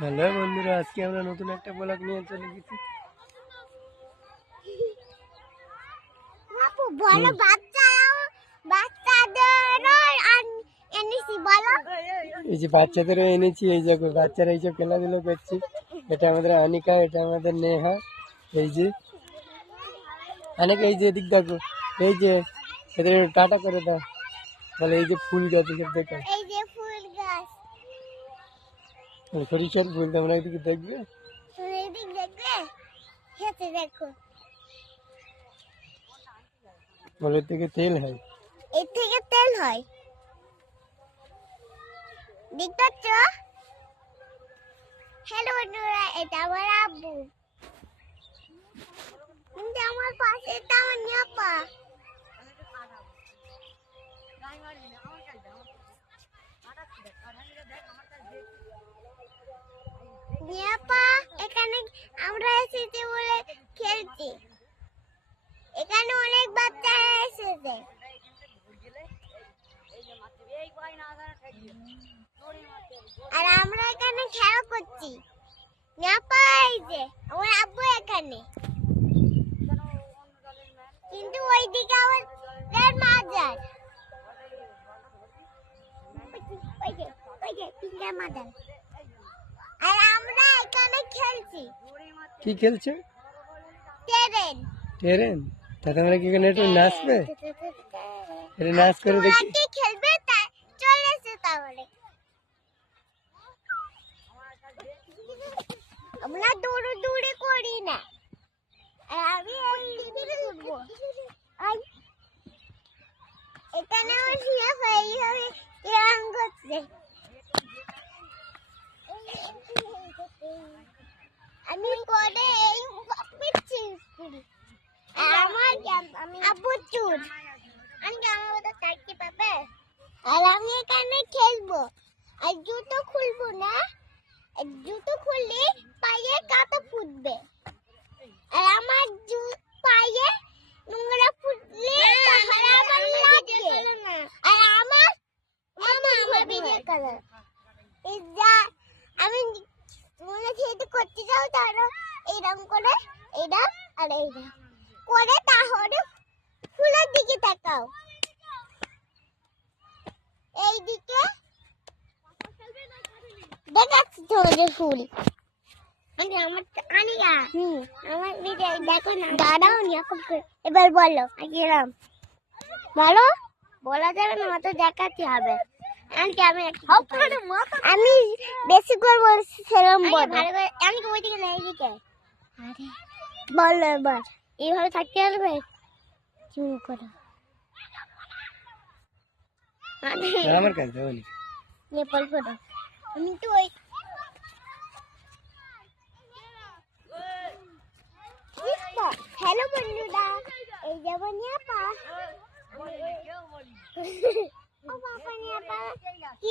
Hello বন্ধুরা, আজকে আমরা নতুন একটা ব্লগ নিয়ে চলে গেছি। এই যে বাচ্চাদেরও এনেছি, এই যে বাচ্চারা এইসব খেলাধুলো করছে। এটা আমাদের আনিকা, এটা আমাদের নেহা। এই যে অনেক, এই যে দিক দেখো, এই যে এদের টাটা করে দাও। তাহলে এই যে ফুল গাছ এসব দেখো, সরিষার ফুল, তোমরা এইদিকে দেখবে, বলের থেকে তেল হয়, এর থেকে তেল হয়। দেখতে পাচ্ছ? হ্যালো বন্ধুরা, এটা আমার আব্বু, কিন্তু আমার পাশে এটা আমার নিয়াপা। নিয়াপা এখানে আমরা এসেছি বলে খেলছি। এখানে অনেক বাচ্চারা এসেছে। আর আমরা এখানে খেলা করছি। নিয়াপা এই যে আমার আব্বু এখানে, কিন্তু ওইদিকে আমাদের মাজার, মাজার। আর আমরা এখানে খেলছি। কি খেলছে? ট্রেন। ট্রেন? তা তোমরা কি এখানে একটু নাচবে? এটা নাচ করে দেখি। কি খেলবে তাই চলে এসে, তাহলে আমরা দৌড়ে দৌড়ে করি না। আর আমি উঠবো, এখানে আমার শুয়ে এইভাবে রং করছে। আমি করে এই পিচ্ছি করি। আমার আব্বু চুর, আমি আমার মতো চাকরি পাবে। আর আমি এখানে খেলবো। আর জুতো খুলবো না, জুতো খুললে পায়ে কাঁটা ফুটবে। আর আমার পায়ে নোংরা ফুটলে তাহলে আমার লাগবে। আর আমার ভিডিও কালার এই যা আমি মনে যেহেতু করতে যাও, তাহলে এইরকম করে এইটা আর এইটা করে, তাহলে ফুলের দিকে তাকাও, এইদিকে দেখাচ্ছি তোমাদের ফুল। আমার আনিকা, আমার ভিডিও দেখো না, দাঁড়াও নিয়ে এবার বলো গেলাম, বলো, বলা যাবে না, তো দেখাতে হবে। আমি বেশি করে বলছি সেরকম বলো, আমি তো ওইদিকে না এইদিকে বলো এবার। এইভাবে থাকতে পারবে চুপ করে? আমার কাছে বলি আমি তো ওই হ্যালো বন্ধুরা, এই যাবো নিয়াপা। ও বাবা নিয়াপা কি